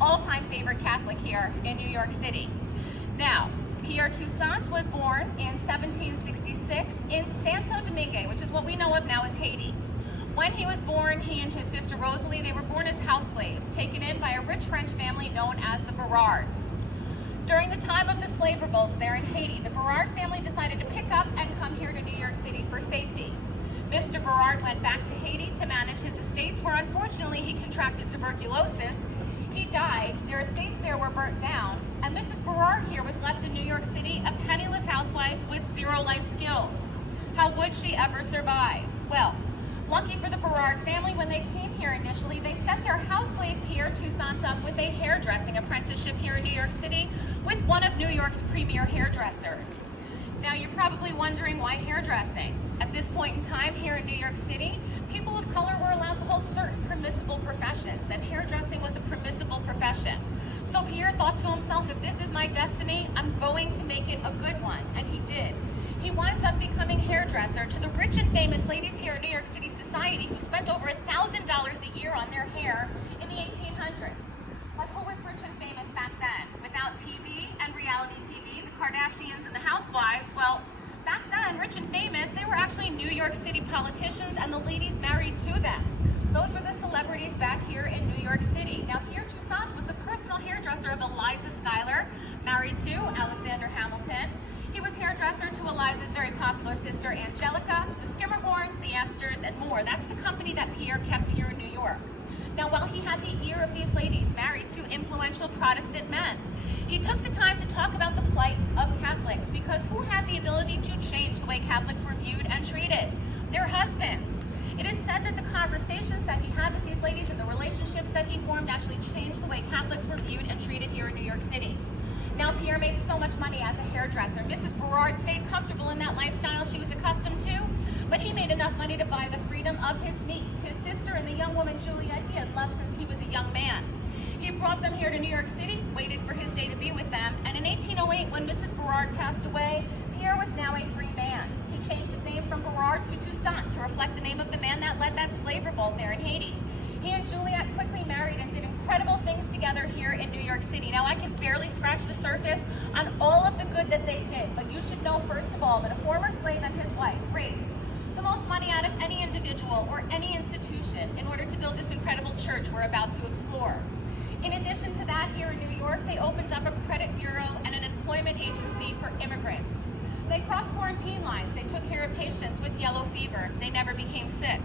all-time favorite Catholic here in New York City. Now, Pierre Toussaint was born in 1766 in Santo Domingue, which is what we know of now as Haiti. When he was born, he and his sister Rosalie, they were born as house slaves, taken in by a rich French family known as the Berards. During the time of the slave revolts there in Haiti, the Berard family decided to pick up and come here to New York City for safety. Mr. Berard went back to Haiti to manage his estates, where unfortunately he contracted tuberculosis. He died, their estates there were burnt down, and Mrs. Berard here was left in New York City, a penniless housewife with zero life skills. How would she ever survive? Well, lucky for the Berard family, when they came here initially, they set their house slave Pierre Toussaint up with a hairdressing apprenticeship here in New York City with one of New York's premier hairdressers. Now you're probably wondering, why hairdressing? At this point in time here in New York City, people of color were allowed to hold certain permissible professions, and hairdressing was a permissible profession. So Pierre thought to himself, if this is my destiny, I'm going to make it a good one, and he did. He winds up becoming hairdresser to the rich and famous ladies here in New York City society who spent over $1,000 a year on their hair in the 1800s. But who was rich and famous back then? Without TV and reality TV, the Kardashians and the housewives, well, back then, rich and famous, they were actually New York City politicians, and the ladies married to them. Those were the celebrities back here in New York City. Now, Pierre Toussaint was the personal hairdresser of Eliza Schuyler, married to Alexander Hamilton. He was hairdresser to Eliza's very popular sister, Angelica, the Skimmerhorns, the Esters, and more. That's the company that Pierre kept here in New York. Now, while he had the ear of these ladies, married to influential Protestant men, he took the time to talk about the plight of Catholics, because who had the ability to change the way Catholics were viewed and treated? Their husbands. It is said that the conversations that he had with these ladies and the relationships that he formed actually changed the way Catholics were viewed and treated here in New York City. Now, Pierre made so much money as a hairdresser. Mrs. Berard stayed comfortable in that lifestyle she was accustomed to, but he made enough money to buy the freedom of his niece, his sister, and the young woman Juliet he had loved since he was a young man. He brought them here to New York City, waited for his day to be with them, and in 1808, when Mrs. Berard passed away, Pierre was now a free man. He changed his name from Berard to Toussaint to reflect the name of the man that led that slave revolt there in Haiti. He and Juliet quickly married and did incredible things together here in New York City. Now, I can barely scratch the surface on all of the good that they did, but you should know, first of all, that a former slave and his wife raised the most money out of any individual or any institution in order to build this incredible church we're about to explore. In addition to that, here in New York, they opened up a credit bureau and an employment agency for immigrants. They crossed quarantine lines. They took care of patients with yellow fever. They never became sick.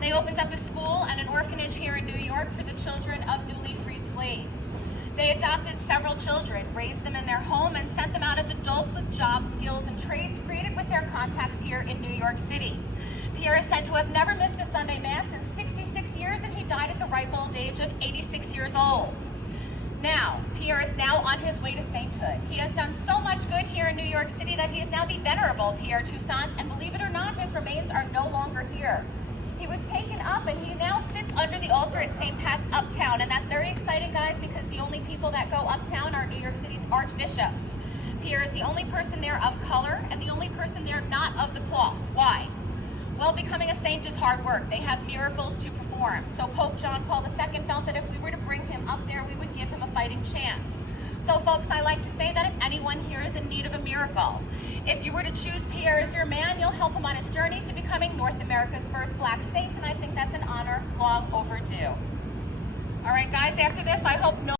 They opened up a school and an orphanage here in New York for the children of newly freed slaves. They adopted several children, raised them in their home, and sent them out as adults with jobs, skills, and trades created with their contacts here in New York City. Pierre is said to have never missed a Sunday Mass in 66 years, and he died at the ripe old age of 86 years old. Now, Pierre is now on his way to sainthood. He has done so much good here in New York City that he is now the venerable Pierre Toussaint, and believe it or not, his remains are no longer here. He was taken up, and he now sits under the altar at St. Pat's Uptown, and that's very exciting, guys, because the only people that go uptown are New York City's archbishops. Pierre is the only person there of color, and the only person there not of the cloth. Why? Well, becoming a saint is hard work. They have miracles to perform. So Pope John Paul II felt that if we were to bring him up there, we would give him a fighting chance. So folks, I like to say that if anyone here is in need of a miracle, if you were to choose Pierre as your man, you'll help him on his journey to becoming North America's first black saint, and I think that's an honor long overdue. All right, guys, after this, I hope no